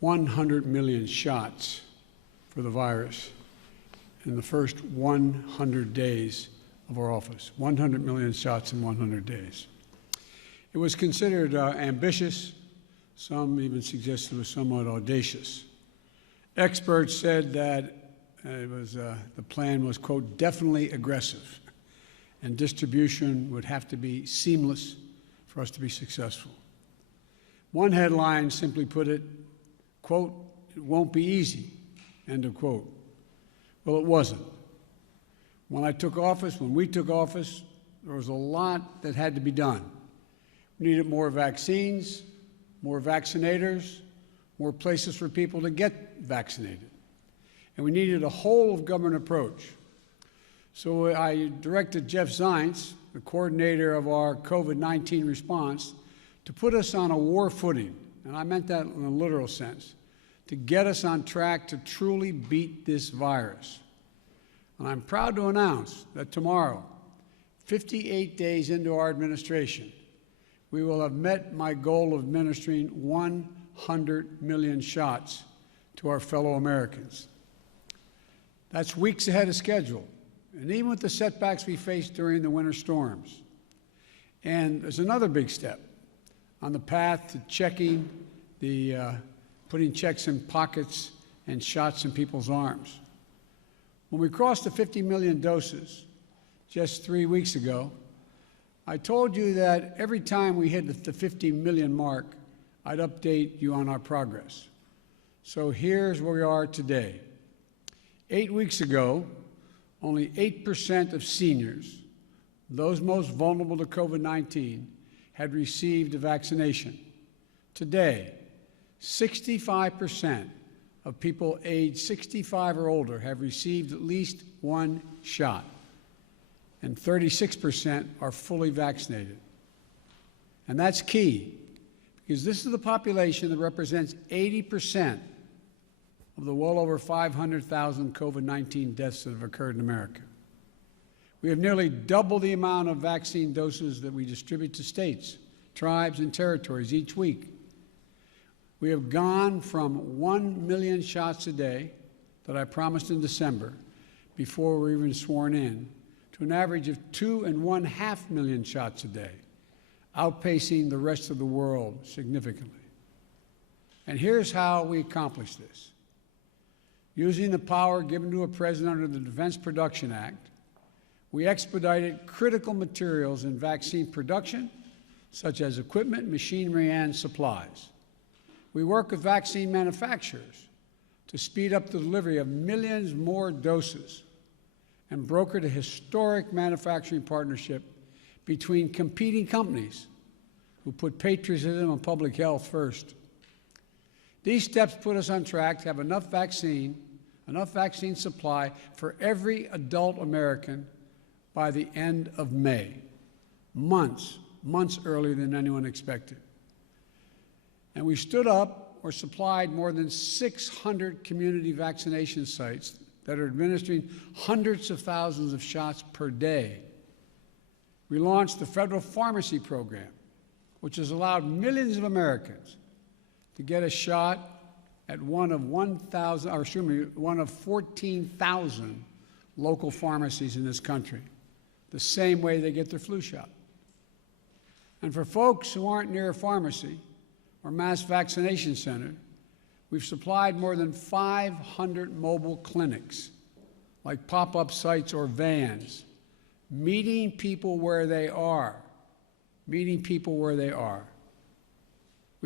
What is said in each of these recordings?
100 million shots for the virus in the first 100 days of our office. 100 million shots in 100 days. It was considered ambitious. Some even suggested it was somewhat audacious. Experts said that the plan was, quote, definitely aggressive, and distribution would have to be seamless for us to be successful. One headline simply put it, quote, it won't be easy, end of quote. Well, it wasn't. When we took office, there was a lot that had to be done. We needed more vaccines, more vaccinators, more places for people to get vaccinated. And we needed a whole-of-government approach. So I directed Jeff Zients, the coordinator of our COVID-19 response, to put us on a war footing, and I meant that in a literal sense, to get us on track to truly beat this virus. And I'm proud to announce that tomorrow, 58 days into our administration, we will have met my goal of administering 100 million shots to our fellow Americans. That's weeks ahead of schedule, and even with the setbacks we faced during the winter storms. And there's another big step on the path to checking putting checks in pockets and shots in people's arms. When we crossed the 50 million doses just 3 weeks ago, I told you that every time we hit the 50 million mark, I'd update you on our progress. So here's where we are today. 8 weeks ago, only 8% of seniors, those most vulnerable to COVID-19, had received a vaccination. Today, 65% of people aged 65 or older have received at least one shot, and 36% are fully vaccinated. And that's key, because this is the population that represents 80% of the well over 500,000 COVID-19 deaths that have occurred in America. We have nearly double the amount of vaccine doses that we distribute to states, tribes, and territories each week. We have gone from 1 million shots a day that I promised in December before we were even sworn in to an average of 2.5 million shots a day, outpacing the rest of the world significantly. And here's how we accomplished this. Using the power given to a president under the Defense Production Act, we expedited critical materials in vaccine production, such as equipment, machinery, and supplies. We work with vaccine manufacturers to speed up the delivery of millions more doses and brokered a historic manufacturing partnership between competing companies who put patriotism and public health first. These steps put us on track to have enough vaccine supply for every adult American by the end of May, months earlier than anyone expected. And we stood up or supplied more than 600 community vaccination sites that are administering hundreds of thousands of shots per day. We launched the federal pharmacy program, which has allowed millions of Americans to get a shot at one of 14,000 local pharmacies in this country, the same way they get their flu shot. And for folks who aren't near a pharmacy or mass vaccination center, we've supplied more than 500 mobile clinics, like pop-up sites or vans, meeting people where they are. We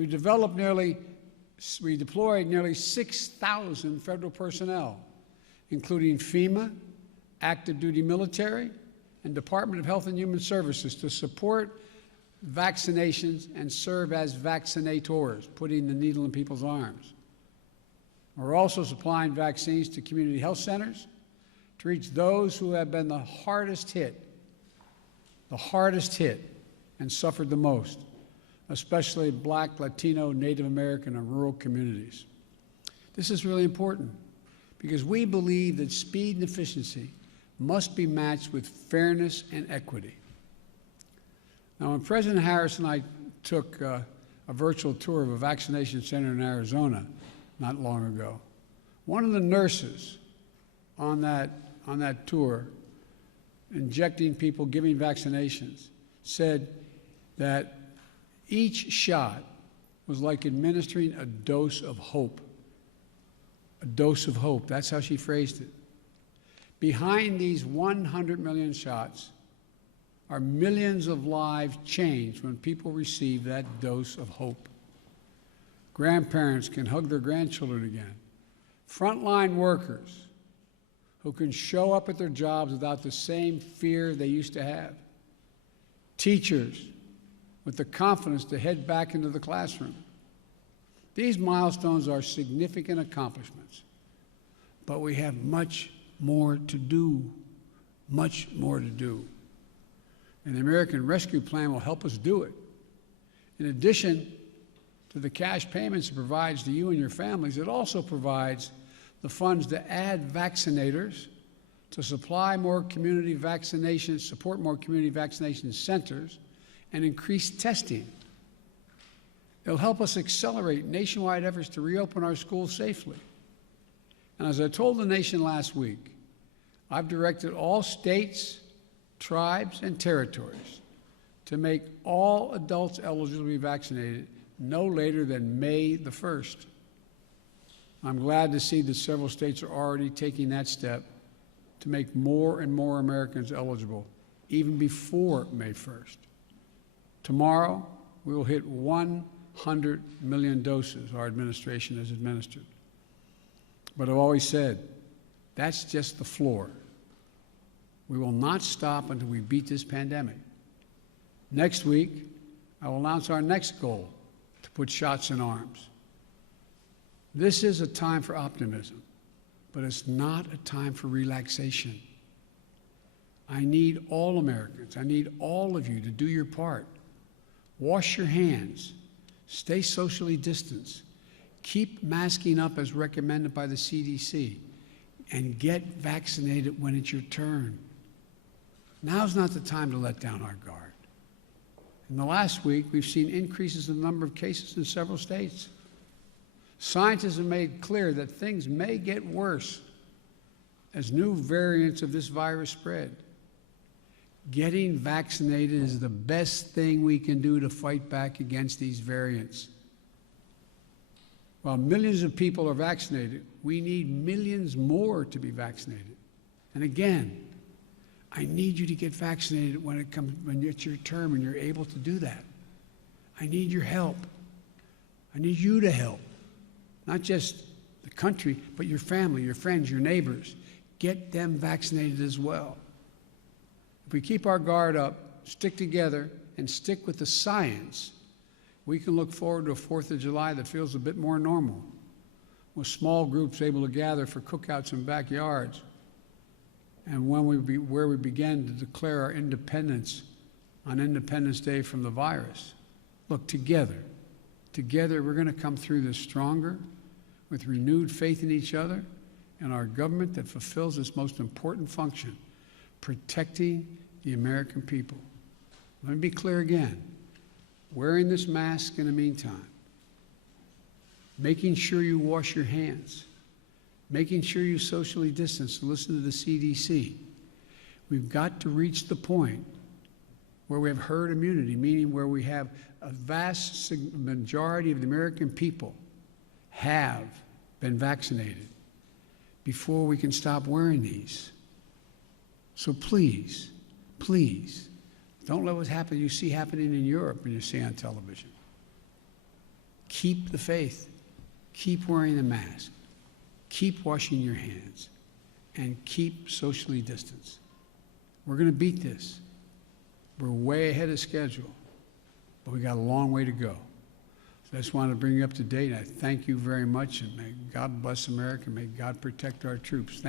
deployed nearly 6,000 federal personnel, including FEMA, active duty military, and Department of Health and Human Services to support vaccinations and serve as vaccinators, putting the needle in people's arms. We're also supplying vaccines to community health centers to reach those who have been the hardest hit and suffered the most, especially Black, Latino, Native American, and rural communities. This is really important because we believe that speed and efficiency must be matched with fairness and equity. Now, when President Harris and I took a virtual tour of a vaccination center in Arizona not long ago. One of the nurses on that tour, injecting people, giving vaccinations, said that each shot was like administering a dose of hope. A dose of hope. That's how she phrased it. Behind these 100 million shots are millions of lives changed when people receive that dose of hope. Grandparents can hug their grandchildren again. Frontline workers who can show up at their jobs without the same fear they used to have. Teachers with the confidence to head back into the classroom. These milestones are significant accomplishments, but we have much more to do, much more to do. And the American Rescue Plan will help us do it. In addition to the cash payments it provides to you and your families, it also provides the funds to add vaccinators, to supply more community vaccinations, support more community vaccination centers, and increase testing. It'll help us accelerate nationwide efforts to reopen our schools safely. And as I told the nation last week, I've directed all states, tribes, and territories to make all adults eligible to be vaccinated no later than May the 1st. I'm glad to see that several states are already taking that step to make more and more Americans eligible, even before May 1st. Tomorrow, we will hit 100 million doses our administration has administered. But I've always said, that's just the floor. We will not stop until we beat this pandemic. Next week, I will announce our next goal to put shots in arms. This is a time for optimism, but it's not a time for relaxation. I need all Americans, I need all of you to do your part. Wash your hands, stay socially distanced, keep masking up as recommended by the CDC, and get vaccinated when it's your turn. Now's not the time to let down our guard. In the last week, we've seen increases in the number of cases in several states. Scientists have made clear that things may get worse as new variants of this virus spread. Getting vaccinated is the best thing we can do to fight back against these variants. While millions of people are vaccinated, we need millions more to be vaccinated. And again, I need you to get vaccinated when it's your term and you're able to do that. I need your help. I need you to help. Not just the country, but your family, your friends, your neighbors. Get them vaccinated as well. If we keep our guard up, stick together, and stick with the science, we can look forward to a 4th of July that feels a bit more normal, with small groups able to gather for cookouts in backyards, and where we begin to declare our independence on Independence Day from the virus. Look, together we're going to come through this stronger, with renewed faith in each other and our government that fulfills its most important function, protecting the American people. Let me be clear again. Wearing this mask in the meantime, making sure you wash your hands, making sure you socially distance, listen to the CDC. We've got to reach the point where we have herd immunity, meaning where we have a vast majority of the American people have been vaccinated before we can stop wearing these. So please, please, don't let what you see happening in Europe and you see on television. Keep the faith. Keep wearing the mask. Keep washing your hands. And keep socially distanced. We're going to beat this. We're way ahead of schedule, but we got a long way to go. So I just wanted to bring you up to date. I thank you very much, and may God bless America. May God protect our troops. Thank